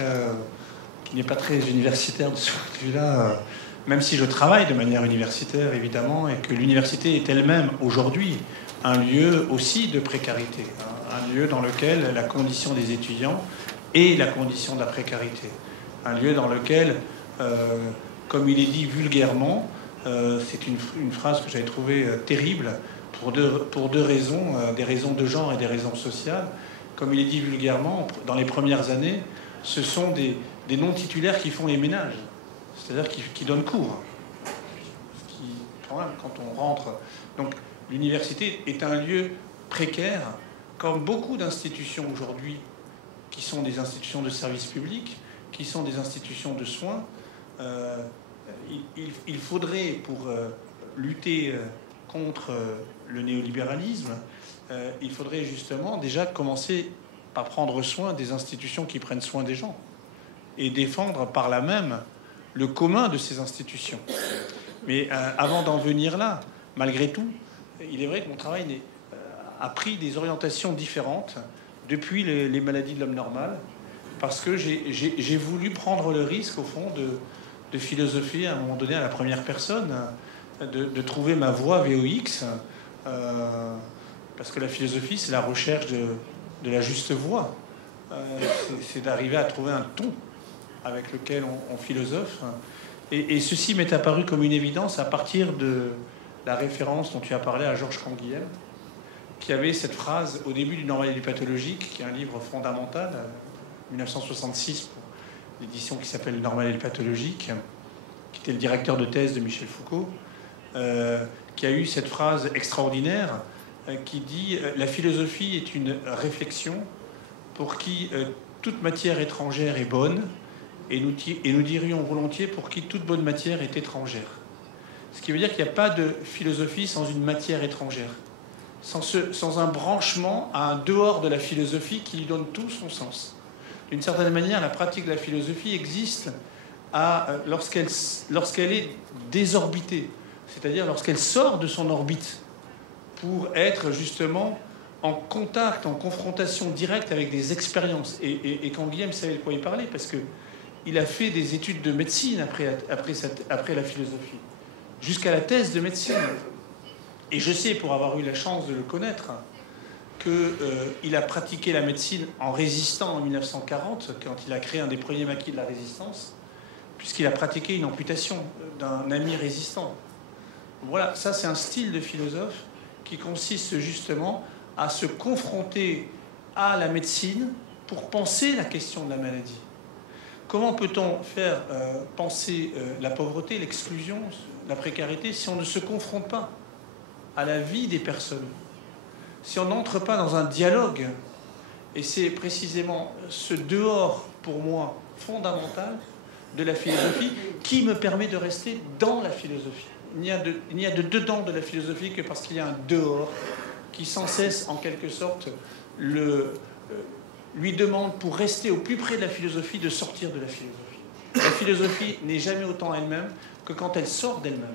qui n'est pas très universitaire de ce point de vue-là, même si je travaille de manière universitaire évidemment, et que l'université est elle-même aujourd'hui un lieu aussi de précarité, un lieu dans lequel la condition des étudiants est la condition de la précarité, un lieu dans lequel, comme il est dit vulgairement, c'est une phrase que j'avais trouvée terrible pour deux raisons, des raisons de genre et des raisons sociales. Comme il est dit vulgairement, dans les premières années, ce sont des non-titulaires qui font les ménages, c'est-à-dire qui donnent cours. Quand on rentre... Donc l'université est un lieu précaire, comme beaucoup d'institutions aujourd'hui, qui sont des institutions de service public, qui sont des institutions de soins. Il faudrait, pour lutter contre le néolibéralisme, il faudrait justement déjà commencer par prendre soin des institutions qui prennent soin des gens et défendre par là même le commun de ces institutions. Mais avant d'en venir là, malgré tout, il est vrai que mon travail a pris des orientations différentes depuis les maladies de l'homme normal, parce que j'ai voulu prendre le risque, au fond, de philosopher à un moment donné à la première personne, de trouver ma voie VOX, parce que la philosophie, c'est la recherche de la juste voie. C'est d'arriver à trouver un ton avec lequel on philosophe. Et ceci m'est apparu comme une évidence à partir de la référence dont tu as parlé à Georges Canguilhem, qui avait cette phrase au début du Normal et du Pathologique, qui est un livre fondamental, 1966, pour l'édition qui s'appelle Le Normal et le Pathologique, qui était le directeur de thèse de Michel Foucault, qui a eu cette phrase extraordinaire qui dit « La philosophie est une réflexion pour qui toute matière étrangère est bonne, et nous dirions volontiers pour qui toute bonne matière est étrangère. » Ce qui veut dire qu'il n'y a pas de philosophie sans une matière étrangère, sans un branchement à un dehors de la philosophie qui lui donne tout son sens. D'une certaine manière, la pratique de la philosophie existe lorsqu'elle est désorbitée, c'est-à-dire lorsqu'elle sort de son orbite pour être justement en contact, en confrontation directe avec des expériences. Et quand Guillaume savait de quoi il parlait, parce qu'il a fait des études de médecine après la philosophie, jusqu'à la thèse de médecine. Et je sais, pour avoir eu la chance de le connaître, qu'il a pratiqué la médecine en résistant en 1940, quand il a créé un des premiers maquis de la résistance, puisqu'il a pratiqué une amputation d'un ami résistant. Voilà, ça c'est un style de philosophe qui consiste justement à se confronter à la médecine pour penser la question de la maladie. Comment peut-on faire penser la pauvreté, l'exclusion, la précarité si on ne se confronte pas à la vie des personnes, si on n'entre pas dans un dialogue? Et c'est précisément ce dehors, pour moi, fondamental de la philosophie qui me permet de rester dans la philosophie. Il n'y a de dedans de la philosophie que parce qu'il y a un dehors qui sans cesse, en quelque sorte, lui demande, pour rester au plus près de la philosophie, de sortir de la philosophie. La philosophie n'est jamais autant elle-même que quand elle sort d'elle-même.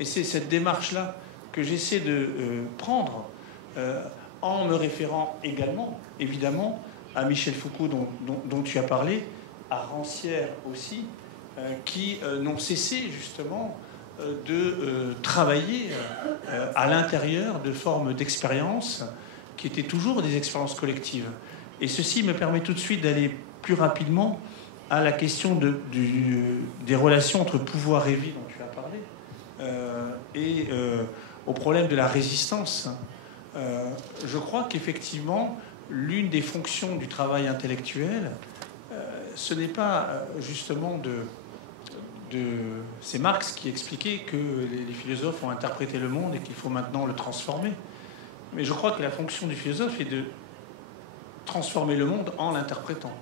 Et c'est cette démarche-là que j'essaie de prendre en me référant également, évidemment, à Michel Foucault dont tu as parlé, à Rancière aussi, qui n'ont cessé justement de travailler à l'intérieur de formes d'expériences qui étaient toujours des expériences collectives. Et ceci me permet tout de suite d'aller plus rapidement à la question des relations entre pouvoir et vie dont tu as parlé, et au problème de la résistance. Je crois qu'effectivement, l'une des fonctions du travail intellectuel, ce n'est pas justement c'est Marx qui expliquait que les philosophes ont interprété le monde et qu'il faut maintenant le transformer. Mais je crois que la fonction du philosophe est de transformer le monde en l'interprétant.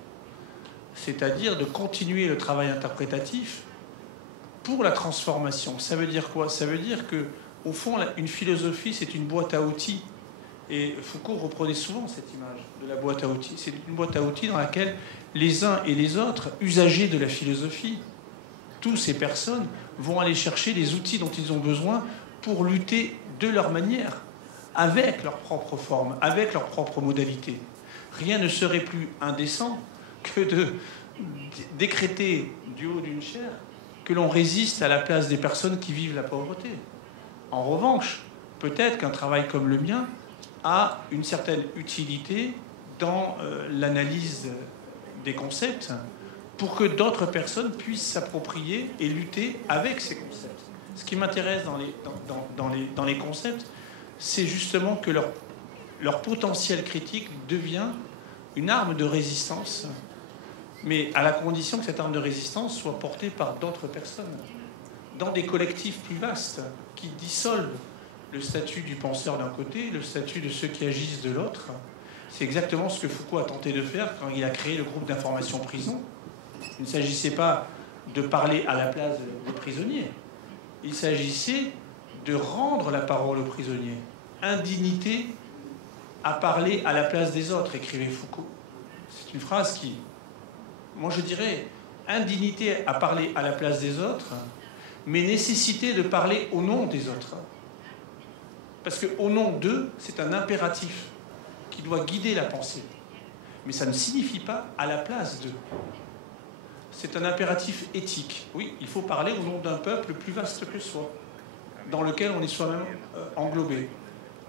C'est-à-dire de continuer le travail interprétatif pour la transformation. Ça veut dire quoi? Ça veut dire que, au fond, une philosophie, c'est une boîte à outils. Et Foucault reprenait souvent cette image de la boîte à outils. C'est une boîte à outils dans laquelle les uns et les autres, usagers de la philosophie, toutes ces personnes vont aller chercher les outils dont ils ont besoin pour lutter de leur manière, avec leur propre forme, avec leur propre modalité. Rien ne serait plus indécent que de décréter du haut d'une chaire que l'on résiste à la place des personnes qui vivent la pauvreté. En revanche, peut-être qu'un travail comme le mien a une certaine utilité dans l'analyse des concepts pour que d'autres personnes puissent s'approprier et lutter avec ces concepts. Ce qui m'intéresse dans les concepts, c'est justement que leur potentiel critique devient une arme de résistance, mais à la condition que cette arme de résistance soit portée par d'autres personnes, dans des collectifs plus vastes, qui dissolvent le statut du penseur d'un côté, le statut de ceux qui agissent de l'autre. C'est exactement ce que Foucault a tenté de faire quand il a créé le groupe d'information prison. Il ne s'agissait pas de parler à la place des prisonniers. Il s'agissait de rendre la parole aux prisonniers. Indignité à parler à la place des autres, écrivait Foucault. C'est une phrase qui, moi je dirais, indignité à parler à la place des autres, mais nécessité de parler au nom des autres. Parce qu'au nom d'eux, c'est un impératif qui doit guider la pensée. Mais ça ne signifie pas à la place d'eux. C'est un impératif éthique. Oui, il faut parler au nom d'un peuple plus vaste que soi, dans lequel on est soi-même englobé.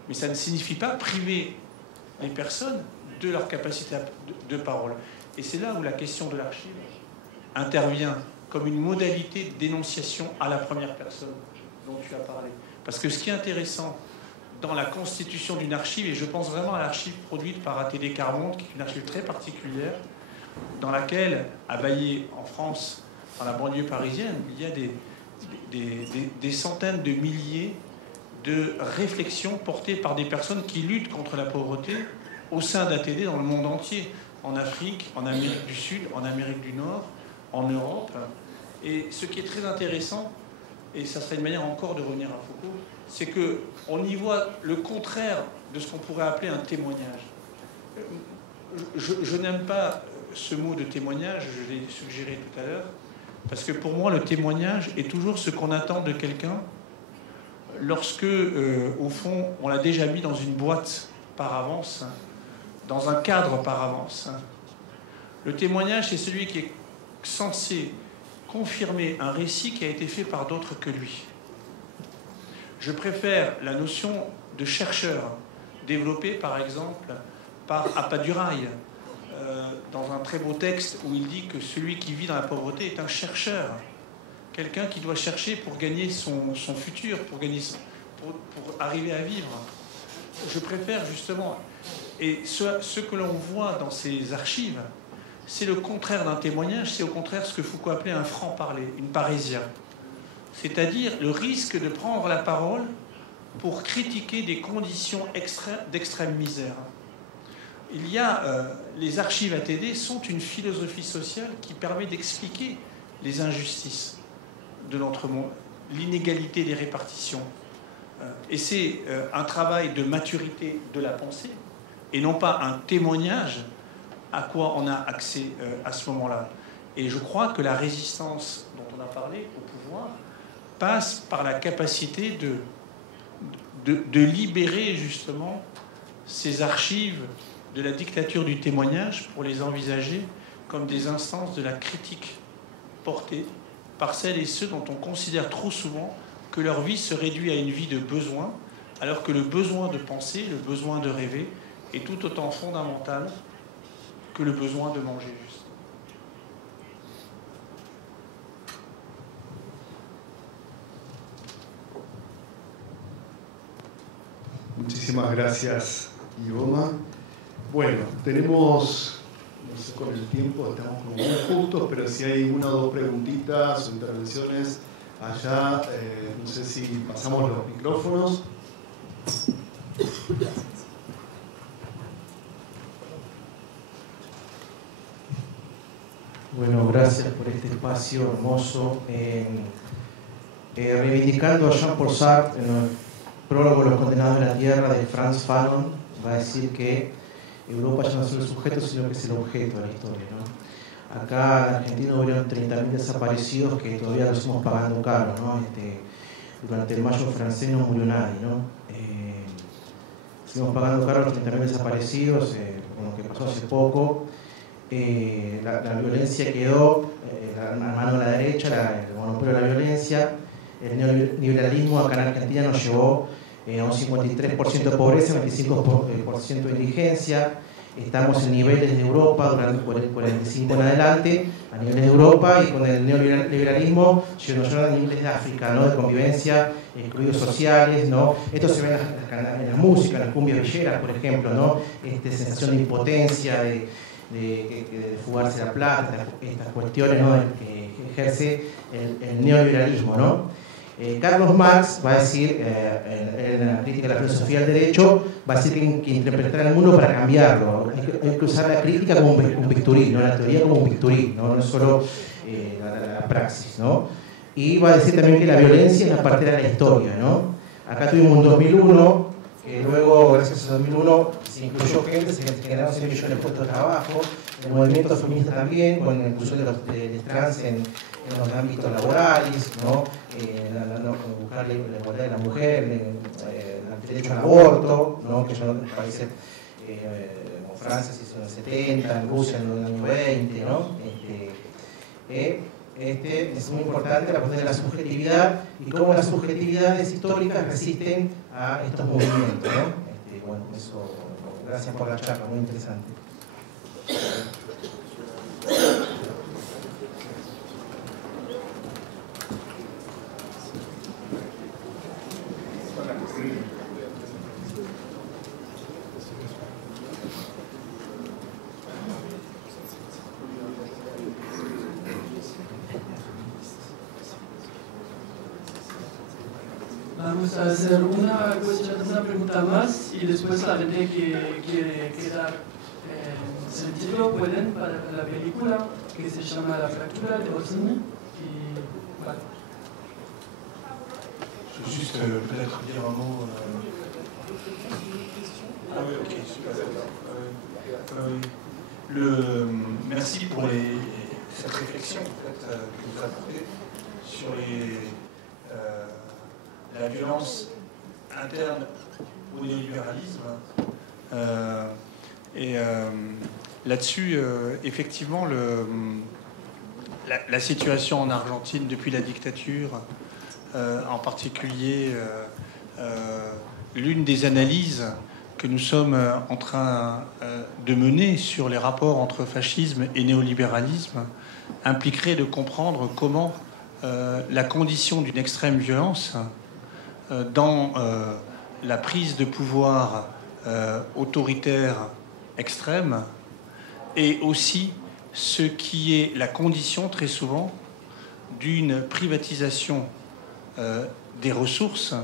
Mais ça ne signifie pas priver les personnes de leur capacité de parole. Et c'est là où la question de l'archive intervient comme une modalité de dénonciation à la première personne dont tu as parlé. Parce que ce qui est intéressant dans la constitution d'une archive, et je pense vraiment à l'archive produite par ATD Quart Monde, qui est une archive très particulière, dans laquelle, à Baillé, en France, dans la banlieue parisienne, il y a des centaines de milliers de réflexion portée par des personnes qui luttent contre la pauvreté au sein d'ATD dans le monde entier, en Afrique, en Amérique du Sud, en Amérique du Nord, en Europe. Et ce qui est très intéressant, et ça serait une manière encore de revenir à Foucault, c'est qu'on y voit le contraire de ce qu'on pourrait appeler un témoignage. Je n'aime pas ce mot de témoignage, je l'ai suggéré tout à l'heure, parce que pour moi, le témoignage est toujours ce qu'on attend de quelqu'un lorsque, au fond, on l'a déjà mis dans une boîte par avance, dans un cadre par avance. Le témoignage, c'est celui qui est censé confirmer un récit qui a été fait par d'autres que lui. Je préfère la notion de chercheur, développée par exemple par Appaduraï, dans un très beau texte où il dit que celui qui vit dans la pauvreté est un chercheur, quelqu'un qui doit chercher pour gagner son futur, pour arriver à vivre. Je préfère justement, et ce que l'on voit dans ces archives, c'est le contraire d'un témoignage, c'est au contraire ce que Foucault appelait un franc-parler, une parésia. C'est-à-dire le risque de prendre la parole pour critiquer des conditions d'extrême misère. Il y a, les archives ATD sont une philosophie sociale qui permet d'expliquer les injustices de l'entremonde, l'inégalité des répartitions. Et c'est un travail de maturité de la pensée, et non pas un témoignage à quoi on a accès à ce moment-là. Et je crois que la résistance dont on a parlé au pouvoir passe par la capacité de libérer justement ces archives de la dictature du témoignage pour les envisager comme des instances de la critique portée par celles et ceux dont on considère trop souvent que leur vie se réduit à une vie de besoin, alors que le besoin de penser, le besoin de rêver est tout autant fondamental que le besoin de manger juste. Muchísimas gracias, Guillaume. Bueno, tenemos, no sé con el tiempo, estamos como muy justos, pero si hay una o dos preguntitas o intervenciones allá, no sé si pasamos los micrófonos. Bueno, gracias por este espacio hermoso. Reivindicando a Jean-Paul Sartre en el prólogo Los condenados de la tierra de Frantz Fanon, va a decir que Europa ya no es el sujeto, sino que es el objeto de la historia, ¿no? Acá en Argentina hubieron 30.000 desaparecidos que todavía los estamos pagando caro, ¿no? Durante el mayo francés no murió nadie, ¿no? Seguimos pagando caro los 30.000 desaparecidos, con lo que pasó hace poco. La violencia quedó a mano de la derecha, el monopolio de la violencia. El neoliberalismo acá en Argentina nos llevó a un 53% de pobreza, 25% de indigencia. Estamos en niveles de Europa durante 45 en adelante, a niveles de Europa, y con el neoliberalismo nos llevan a niveles de África, ¿no? De convivencia, excluidos sociales, ¿no? Esto se ve en la música, en las cumbias villeras, por ejemplo, ¿no? Sensación de impotencia, de fugarse la plata, estas cuestiones, ¿no? Que ejerce el neoliberalismo, ¿no? Carlos Marx va a decir, en la crítica de la filosofía del derecho, va a decir que interpretar el mundo para cambiarlo. Hay que usar la crítica como un bisturí, ¿no? La teoría como un bisturí, no es solo la praxis, ¿no? Y va a decir también que la violencia es la partera de la historia, ¿no? Acá tuvimos un 2001, que luego, gracias a 2001, se incluyó gente, se generaron 100 millones de puestos de trabajo, el movimiento feminista también, con la inclusión de trans en los ámbitos laborales, ¿no? Buscar la igualdad de la mujer, el derecho al aborto, ¿no? Que son países como Francia se hizo en los 70, en Rusia en los años 20, ¿no? Es muy importante la cuestión de la subjetividad y cómo las subjetividades históricas resisten a estos movimientos, ¿no? Bueno, eso, gracias por la charla, muy interesante. Vamos a hacer una pregunta más y después la gente que quiere dar sentido pueden para la película que se llama La fractura de Orsini. Y voilà. Je veux juste peut-être dire un mot. Ah oui, ok, super. Merci pour cette réflexion en fait, que vous apportez sur la violence interne au néolibéralisme. Là-dessus, effectivement, la situation en Argentine depuis la dictature, en particulier l'une des analyses que nous sommes en train de mener sur les rapports entre fascisme et néolibéralisme impliquerait de comprendre comment la condition d'une extrême violence dans la prise de pouvoir autoritaire extrême et aussi ce qui est la condition très souvent d'une privatisation des ressources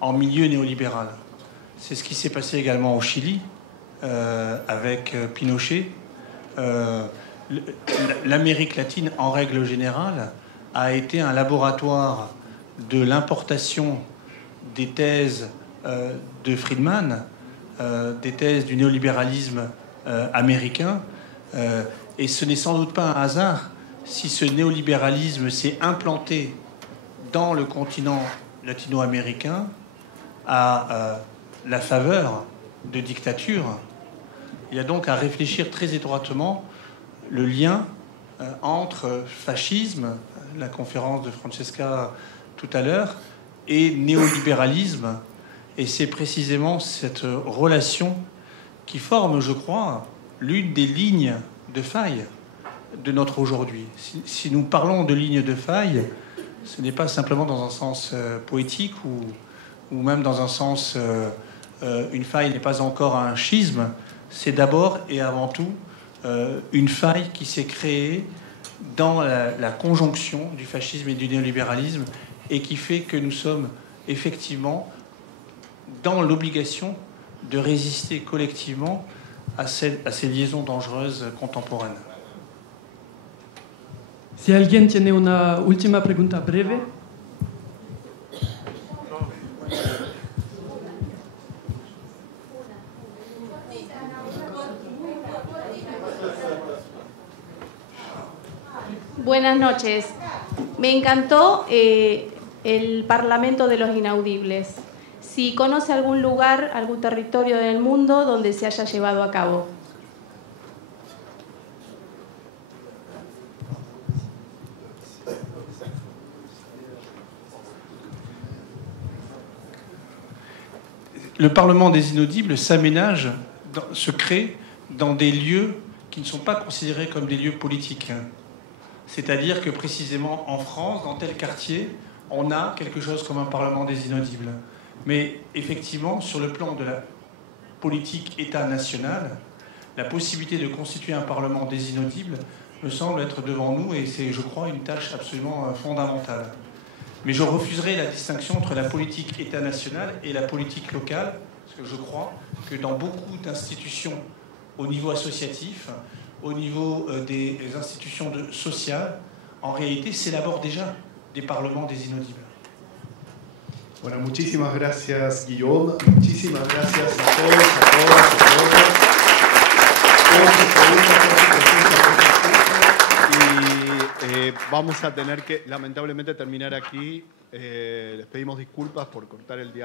en milieu néolibéral. C'est ce qui s'est passé également au Chili avec Pinochet. L'Amérique latine, en règle générale, a été un laboratoire de l'importation des thèses de Friedman, des thèses du néolibéralisme américain. Et ce n'est sans doute pas un hasard si ce néolibéralisme s'est implanté dans le continent latino-américain à la faveur de dictatures. Il y a donc à réfléchir très étroitement le lien entre fascisme, la conférence de Francesca tout à l'heure, et néolibéralisme. Et c'est précisément cette relation qui forme, je crois, l'une des lignes de faille de notre aujourd'hui. Si nous parlons de lignes de faille, ce n'est pas simplement dans un sens poétique ou même dans un sens une faille n'est pas encore un schisme, c'est d'abord et avant tout une faille qui s'est créée dans la conjonction du fascisme et du néolibéralisme et qui fait que nous sommes effectivement dans l'obligation de résister collectivement à ces liaisons dangereuses contemporaines. Si alguien tiene una última pregunta breve. Buenas noches. Me encantó el Parlamento de los Inaudibles. Si conoce algún lugar, algún territorio del mundo donde se haya llevado a cabo. Le Parlement des Inaudibles s'aménage, se crée dans des lieux qui ne sont pas considérés comme des lieux politiques. C'est-à-dire que précisément en France, dans tel quartier, on a quelque chose comme un Parlement des Inaudibles. Mais effectivement, sur le plan de la politique État national, la possibilité de constituer un Parlement des Inaudibles me semble être devant nous et c'est, je crois, une tâche absolument fondamentale. Mais je refuserai la distinction entre la politique État national et la politique locale, parce que je crois que dans beaucoup d'institutions au niveau associatif, au niveau des institutions sociales, en réalité, s'élaborent déjà des parlements des inaudibles. Bueno, muchísimas gracias, Guillaume. Muchísimas gracias a todos, a todas, a todos. Y vamos a tener que, lamentablemente, terminar aquí. Les pedimos disculpas por cortar el diálogo.